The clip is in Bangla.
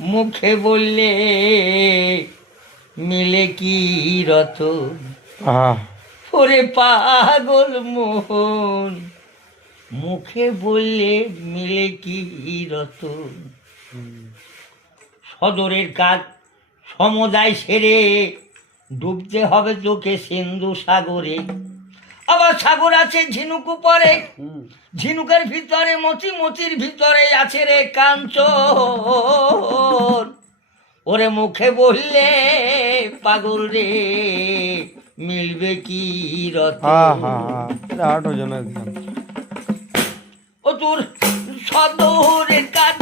মুখে বললে মিলে কি রতন, ওরে পাগল মোহন, মুখে বললে মিলে কি রতন। সদরের কাজ সমুদায় সেরে ডুবতে হবে তোকে সিন্ধু সাগরে। আবার সাগর আছে ঝিনুক উপরে, ঝিনুকের ভিতরে মতি, মতির ভিতরে আছে রে কাঞ্চন। ওরে মুখে বললে পাগল রে মিলবে কি রতন। ও তোর সদরের কাজ